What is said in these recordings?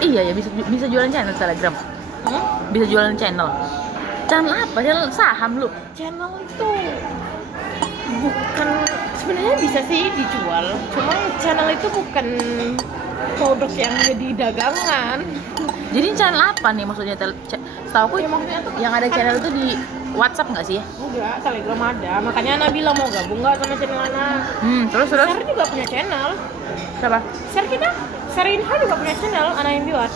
Iya ya, bisa jualan channel Telegram. Bisa jualan channel. Channel apa? Channel saham lu? Channel itu bukan, sebenarnya bisa sih dijual, cuma channel itu bukan produk yang jadi dagangan. Jadi channel apa nih maksudnya? Setahu aku Ya, maksudnya tuh yang ada channel itu di WhatsApp nggak sih? enggak, Telegram ada, makanya Ana bilang mau gabung nggak sama channel Ana. Terus Sar juga punya channel. siapa? Sar Inha juga punya channel, Ana yang buat.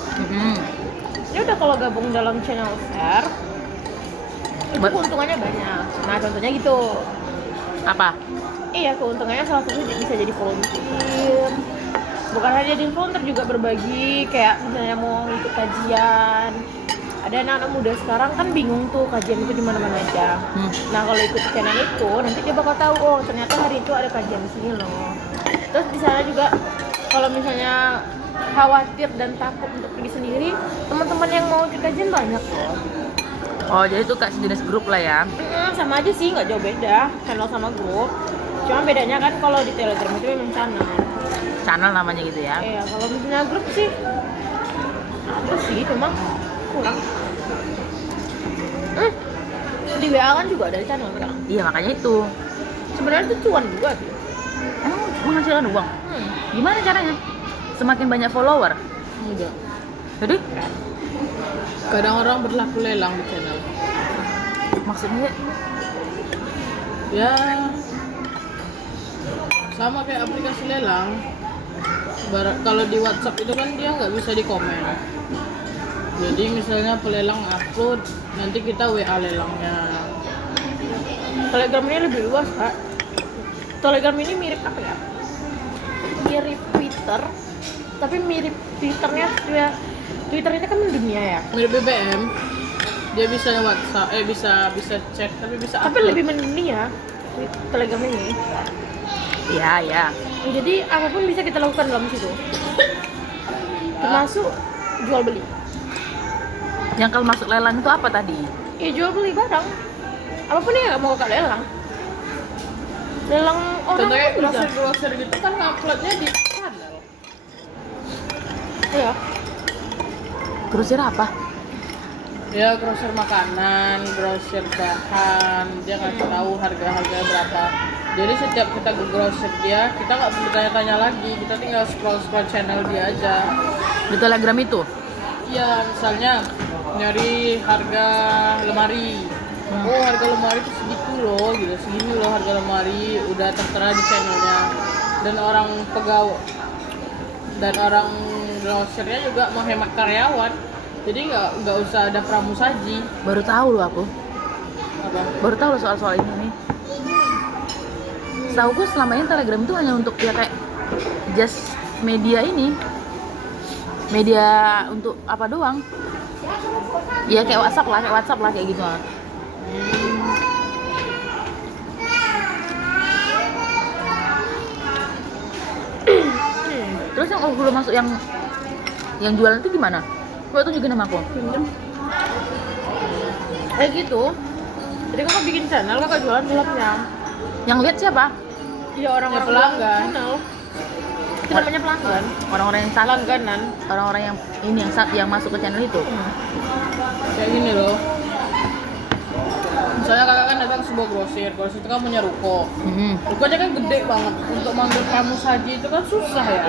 Ya udah, kalau gabung dalam channel Sar itu keuntungannya banyak. Nah contohnya gitu. Apa? Iya, keuntungannya salah satu bisa jadi volunteer. Bukan hanya jadi volunteer, juga berbagi, kayak misalnya mau ikut kajian. Ada anak-anak muda sekarang kan bingung tuh kajian itu di mana-mana aja. Nah kalau ikut channel itu nanti dia bakal tahu, oh ternyata hari itu ada kajian di sini loh. Terus di sana juga kalau misalnya khawatir dan takut untuk pergi sendiri, teman-teman yang mau ikut kajian banyak loh. Oh, jadi itu kayak sejenis grup lah ya? Sama aja sih, nggak jauh beda channel sama grup. Cuma bedanya kan kalau di Telegram itu memang channel. Channel namanya gitu ya? Iya, kalau misalnya grup sih ada sih, cuma kurang. Di WA kan juga ada channel sekarang. Iya, makanya itu. Sebenarnya itu cuan juga sih. Emang menghasilkan uang? Gimana caranya? Semakin banyak follower? Enggak. Jadi? Kadang orang berlaku lelang di channel. Maksudnya? Ya sama kayak aplikasi lelang. Kalau di WhatsApp itu kan dia nggak bisa di komen. Jadi misalnya pelelang upload, nanti kita WA lelangnya. Telegram ini lebih luas, Kak. Telegram ini mirip apa ya? Mirip Twitter, tapi mirip Twitternya. Twitter ini kan mendunia ya. Mirip BBM. Dia bisa WhatsApp, bisa chat, tapi bisa Tapi upload. lebih mendunia Telegram ini. Ya, ya. Jadi apapun bisa kita lakukan dalam situ. Termasuk jual beli. Yang kalau masuk lelang itu apa tadi? Ya jual beli barang. Apapun yang mau kakak lelang. Lelang orang Contohnya kan bisa. grosir gitu kan uploadnya di channel. Iya. Grosir apa? Ya grosir makanan, grosir bahan, dia ngasih tahu harga-harga berapa. Jadi setiap kita ke grosir dia, kita nggak perlu tanya-tanya lagi, kita tinggal scroll channel dia aja. Di Telegram itu? Iya, misalnya nyari harga lemari. Oh harga lemari itu segitu loh, gitu, segini loh harga lemari, udah tertera di channelnya. Dan orang pegawai dan orang grosirnya juga menghemat karyawan, jadi nggak usah ada pramusaji. Baru tahu loh aku. Apa? Baru tahu loh soal ini nih. Setahuku selama ini Telegram itu hanya untuk ya kayak just media ini, media untuk apa doang? Ya kayak WhatsApp lah kayak gitu. Terus yang kalau masuk yang jualan itu gimana? Gua tuh juga nama aku. Kayak gitu. Jadi kakak bikin channel, kakak jualan gelapnya. Yang lihat siapa? Iya, orang-orang Ya, pelanggan. channel. Itu namanya pelanggan. Orang-orang yang salah, Langganan. orang-orang yang ini yang masuk ke channel itu. Kayak gini loh. Misalnya kakak kan datang ke sebuah grosir itu kan punya ruko. Rukonya kan gede banget, untuk manggil pramusaji itu kan susah ya.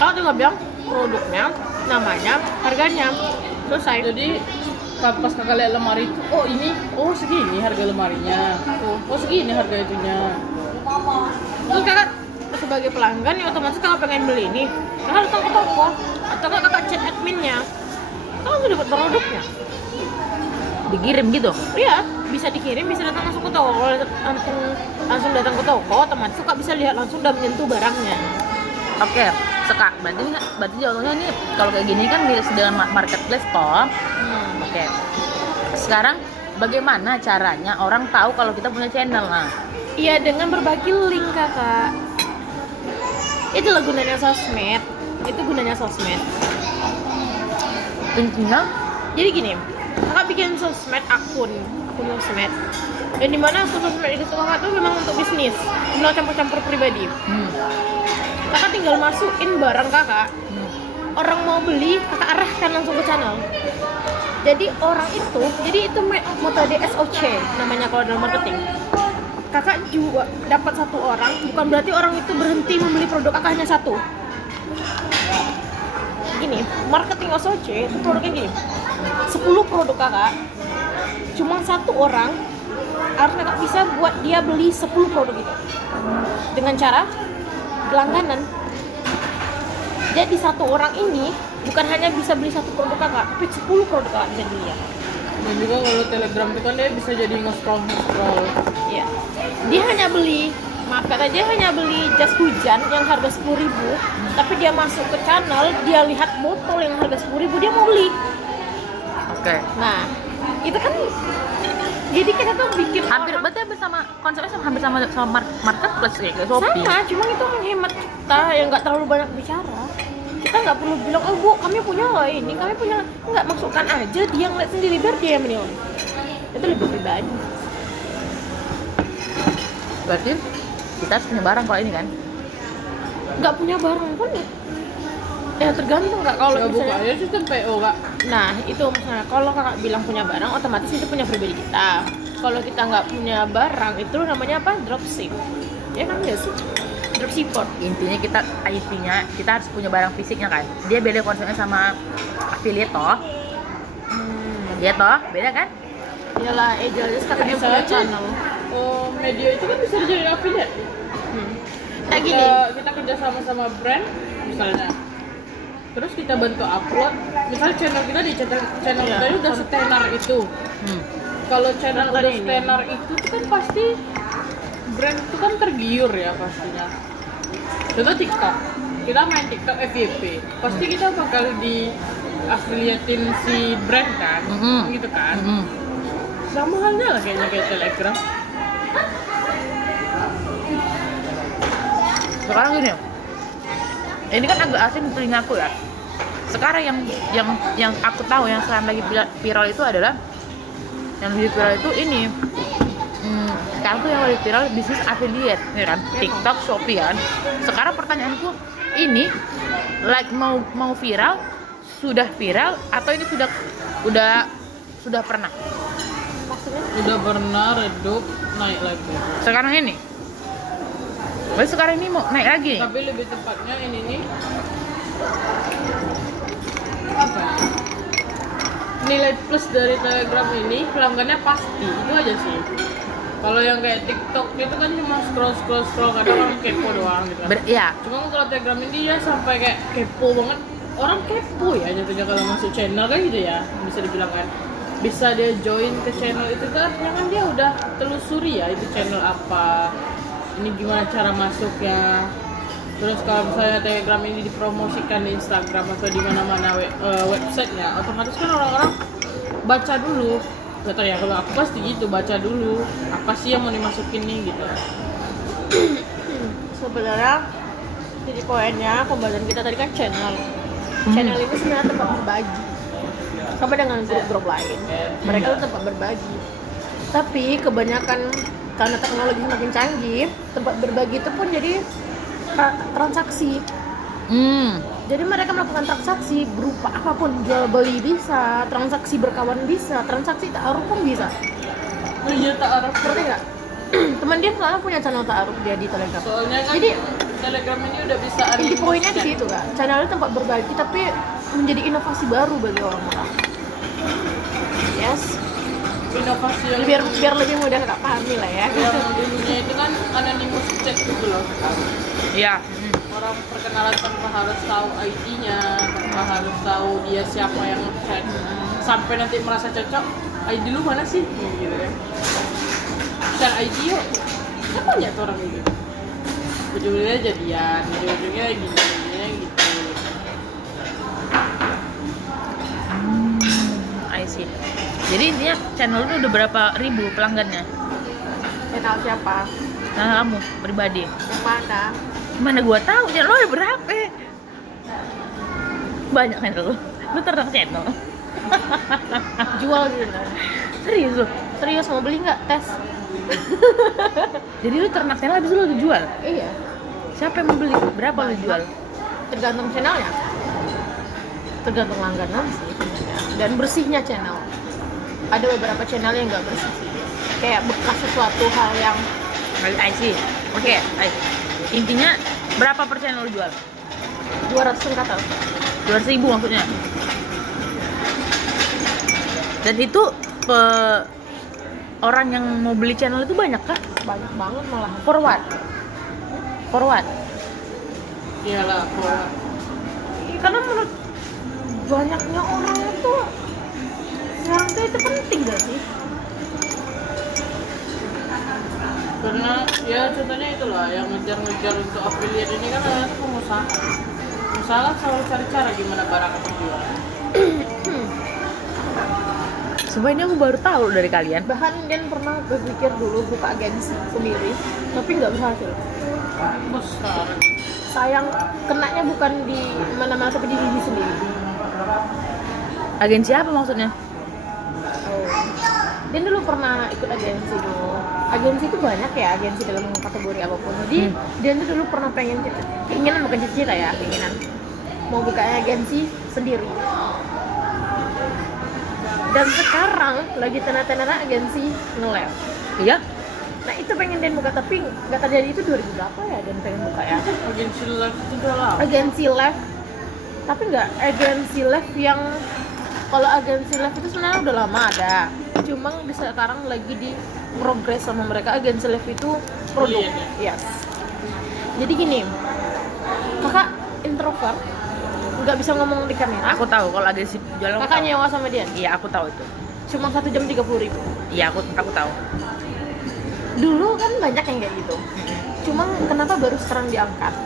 Kakak tinggal bilang produknya, namanya, harganya. Selesai. Jadi pas kakak lihat lemari itu, oh segini harga lemarinya, oh segini harga itunya. Terus kakak sebagai pelanggan ya otomatis kakak pengen beli ini, kakak datang ke toko atau kakak chat adminnya, kakak sudah dapat produknya. Dikirim gitu. Iya, bisa dikirim, bisa datang langsung ke toko. Kalau langsung datang ke toko, otomatis kakak bisa lihat langsung dan menyentuh barangnya. Oke, berarti contohnya ini kalau kayak gini kan mirip dengan marketplace toh. Oke. Sekarang bagaimana caranya orang tahu kalau kita punya channel? Nah, Iya, dengan berbagi link kakak. Itulah gunanya sosmed. Itu gunanya sosmed. intinya Jadi gini, kakak bikin sosmed akun sosmed. Dan dimana akun sosmed itu kakak tuh memang untuk bisnis, nggak campur-campur pribadi. kakak tinggal masukin barang kakak, orang mau beli kakak arahkan langsung ke channel. Jadi orang itu, metode SOC namanya kalau dalam marketing. Kakak juga dapat satu orang, bukan berarti orang itu berhenti membeli produk kakak hanya satu. Gini, marketing SOC itu produknya gini, 10 produk kakak, cuma satu orang harus kakak bisa buat dia beli 10 produk itu dengan cara langganan. Jadi satu orang ini bukan hanya bisa beli satu produk kakak, tapi 10 produk kakak bisa dilihat. Dan juga kalau Telegram itu kan dia bisa jadi nge-scroll. Iya. Dia hanya beli, maaf kata dia hanya beli jas hujan yang harga 10.000, tapi dia masuk ke channel, dia lihat botol yang harga 10.000, dia mau beli. Oke. Nah, itu kan jadi kita tuh bikin Hampir berarti konsepnya hampir sama marketplace kayak Shopee. sama, cuma itu menghemat kita yang nggak terlalu banyak bicara. Kita nggak perlu bilang, oh bu, kami punya loh ini, kami punya, nggak, masukkan aja, dia ngeliat sendiri biar dia yang menilai. Itu lebih pribadi. Berarti kita harus punya barang kalau ini kan? Nggak punya barang pun ya tergantung nggak kalau Ya buka misalnya. aja sistem PO kak. Nah itu misalnya kalau kakak bilang punya barang, otomatis itu punya pribadi kita. Kalau kita nggak punya barang, itu namanya apa? Dropship. Ya kan nggak sih? Dropshipper. Intinya kita harus punya barang fisiknya kan. Dia beda konsepnya sama affiliate toh. Iya toh, beda kan? Iyalah, jelas kakak yang Bisa punya aja. channel. Oh, media itu kan bisa jadi affiliate. Kayak gini. Kita kerja sama brand misalnya. Terus kita bantu upload, misalnya channel kita di channel kita ini udah setenar itu. Kalau channel Contohnya udah ini. setenar itu tuh kan pasti brand itu kan tergiur ya pastinya. Contoh TikTok, kita main TikTok FYP, pasti kita bakal di affiliatein si brand kan, gitu kan. Sama halnya lah kayaknya kayak Telegram. Sekarang gini, ini kan agak asing di telingaku ya. Sekarang yang aku tahu yang sekarang lagi viral itu adalah ini. Sekarang tuh yang lagi viral bisnis affiliate, ya kan? TikTok, Shopee kan. Sekarang pertanyaanku, ini mau viral, sudah viral atau ini sudah pernah? Maksudnya? Udah pernah redup naik lagi. Sekarang ini? Berarti sekarang ini mau naik lagi? Tapi lebih tepatnya ini nih apa ya? Nilai plus dari Telegram ini pelanggannya pasti, itu aja sih. Kalau yang kayak TikTok itu kan cuma scroll kadang orang kepo doang gitu kan. Iya. Cuma kalau Telegram ini ya sampai kayak kepo banget, orang kepo ya jatuhnya kalau masuk channel kan gitu ya, bisa dibilang kan. Bisa dia join ke channel itu kan artinya kan dia udah telusuri ya itu channel apa, ini gimana cara masuknya. Terus kalau misalnya Telegram ini dipromosikan di Instagram atau di mana-mana websitenya, otomatis kan orang-orang baca dulu. Gak tau ya, kalau aku pasti gitu, baca dulu apa sih yang mau dimasukin nih gitu. Sebenarnya titik poinnya pembahasan kita tadi kan channel. Channel ini sebenarnya tempat berbagi. Sama dengan grup-grup lain, mereka tuh tempat berbagi. Tapi kebanyakan karena teknologi semakin canggih, tempat berbagi itu pun jadi transaksi. Jadi mereka melakukan transaksi berupa apapun, jual beli bisa, transaksi berkawan bisa, transaksi ta'aruf pun bisa. Iya ta'aruf. Ngerti nggak? Teman dia soalnya punya channel ta'aruf dia di Telegram. Soalnya kan Jadi Telegram ini udah bisa inti poinnya di situ kan. Channel itu tempat berbagi tapi menjadi inovasi baru bagi orang-orang. Yes. Inovasi yang Biar lebih mudah kakak pahami lah ya. yang dulunya itu kan anonymous chat gitu loh. Iya. Orang perkenalan tanpa harus tahu ID-nya, tanpa harus tahu dia siapa yang chat. Sampai nanti merasa cocok, ID lu mana sih? Gitu kan. Share ID yuk. Siapa ya tuh orang itu? Ujung-ujungnya jadian, ujung-ujungnya gitu. I see. Jadi intinya channel lu udah berapa ribu pelanggannya? Channel siapa? Nah, kamu pribadi. Yang mana? Mana gua tahu channel lu ada berapa? Banyak channel lu. Lu ternak channel. Jual gitu. Serius lu? Serius mau beli nggak? Tes. Jadi lu ternak channel habis lu jual? Iya. Siapa yang mau beli? Berapa lu jual? Tergantung channelnya, tergantung langganan sih sebenarnya. Dan bersihnya channel, ada beberapa channel yang nggak bersih sih, kayak bekas sesuatu hal yang I see. Oke, intinya berapa per channel lu jual? 200 kata 200.000 maksudnya. Dan itu orang yang mau beli channel itu banyak kah? banyak banget malah. Forward. Iyalah, kalau Karena menurut banyaknya orang itu sekarang tuh itu penting gak sih? karena ya contohnya itulah yang ngejar-ngejar untuk affiliate ini kan ada pengusaha. Pengusaha selalu cari cara gimana barang terjual. Sebenarnya aku baru tahu dari kalian. Bahkan Gen pernah berpikir dulu buka agensi sendiri, tapi nggak berhasil. Besar. Sayang, kenanya bukan di mana-mana tapi di diri sendiri. Agensi apa maksudnya? Dia dulu pernah ikut agensi dulu. Agensi itu banyak ya, agensi dalam kategori apapun. Jadi dia tuh dulu pernah pengen keinginan, bukan cita-cita ya, keinginan mau buka agensi sendiri. Dan sekarang lagi tanda-tanda agensi nge-lab. Iya? Nah itu pengen dia buka, tapi nggak terjadi. Itu 2000 berapa ya dan pengen buka ya? Agensi live itu udah lama. Agensi live, tapi nggak agensi live yang, kalau agensi live itu sebenarnya udah lama ada, cuma sekarang lagi di progres sama mereka. Agensi live itu produk, yes. Jadi gini, kakak introvert, nggak bisa ngomong di kamera. Aku tahu kalau agensi jualan. Kakak nyewa sama dia, Iya, aku tahu itu. cuma 1 jam 30.000. Iya, aku tahu. Dulu kan banyak yang kayak gitu, cuma kenapa baru sekarang diangkat?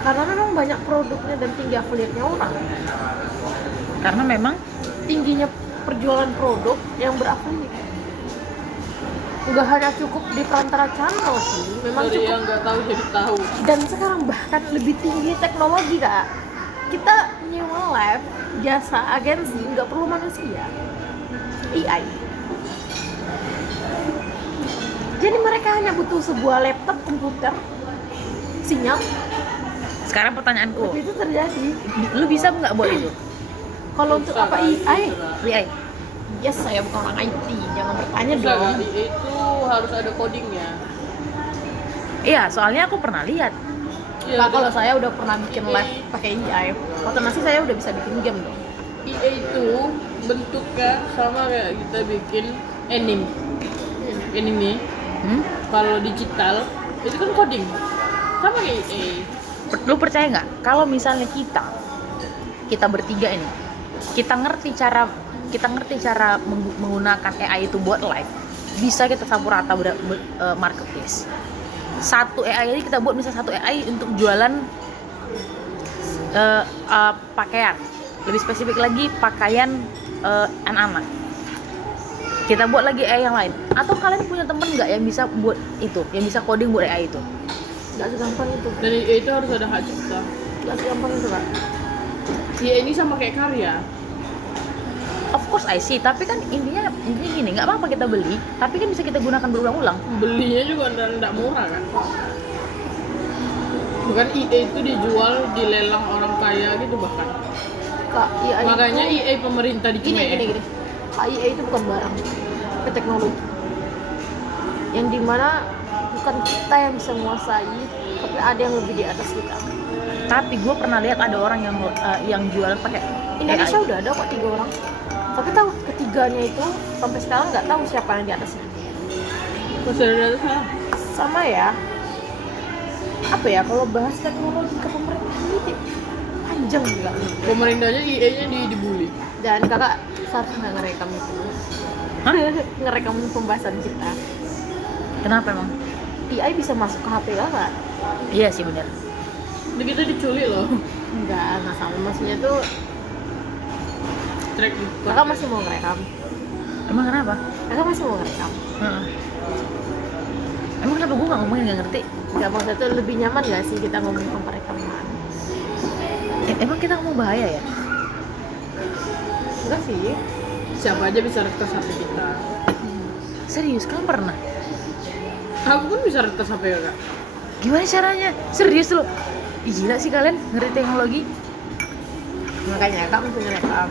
Karena memang banyak produknya dan tinggi affiliate-nya orang. Karena memang Tingginya perjualan produk yang berafiliat. Nggak hanya cukup di perantara channel sih, memang Dari cukup. yang nggak tahu jadi tahu. Dan sekarang bahkan lebih tinggi teknologi kak. Kita nyewa live jasa agensi nggak perlu manusia, AI. Jadi mereka hanya butuh sebuah laptop, komputer, sinyal. sekarang pertanyaanku, Itu terjadi. lu bisa nggak buat itu? Kalau untuk apa AI? AI. Yes, saya bukan orang IT, jangan bertanya Bisa dong. nggak? Itu harus ada codingnya. Iya, soalnya aku pernah lihat. Iya, Nah, kalau saya udah pernah bikin live pakai AI, otomatis saya udah bisa bikin game dong. EA itu bentuknya sama kayak kita bikin anime. Kalau digital itu kan coding sama kayak EA. Lu percaya nggak? Kalau misalnya kita bertiga ini, kita ngerti cara menggunakan AI itu buat live, bisa kita sapu rata marketplace. Satu AI ini kita buat misalnya satu AI untuk jualan pakaian, lebih spesifik lagi pakaian anak-anak. Kita buat lagi AI yang lain. Atau kalian punya temen nggak yang bisa buat itu, yang bisa coding buat AI itu? Nggak segampang itu. Dan EA itu harus ada hak cipta. Nggak segampang itu kan. EA ini sama kayak karya. Of course I see, tapi kan intinya gini, nggak apa-apa kita beli, tapi kan bisa kita gunakan berulang-ulang. Belinya juga nggak murah kan. Bukan EA itu dijual, dilelang orang kaya gitu bahkan. Kak, AI Makanya itu, EA pemerintah di gini. Cime. AI itu bukan barang, itu teknologi. Yang dimana bukan kita yang bisa menguasai, tapi ada yang lebih di atas kita. Tapi gue pernah lihat ada orang yang jualan pakai Indonesia AI. udah ada kok 3 orang. Tapi tahu ketiganya itu sampai sekarang nggak tahu siapa yang di atasnya. Masih ada salah. Sama ya. Apa ya, kalau bahas teknologi ke pemerintah ini panjang juga. Pemerintahnya EA-nya dibully. Dan kakak seharusnya nggak ngerekam itu. Hah? Ngerekam pembahasan kita. Kenapa emang? AI bisa masuk ke HP kakak? Iya sih benar. Ini kita diculik loh. Nggak sama, maksudnya tuh Track record. kakak masih mau ngerekam. Emang kenapa? Kakak masih mau ngerekam. Heeh. Emang kenapa gue nggak ngomongin, nggak ngerti? Nggak, maksudnya tuh lebih nyaman nggak sih kita ngomong tanpa rekaman? Emang kita ngomong bahaya ya? Enggak sih. Siapa aja bisa retas HP kita. Serius, kamu pernah? Aku pun bisa retas HP ya kak. Gimana caranya? Serius lo? Ih, gila sih kalian ngerti teknologi. Makanya kak mesti ngerekam.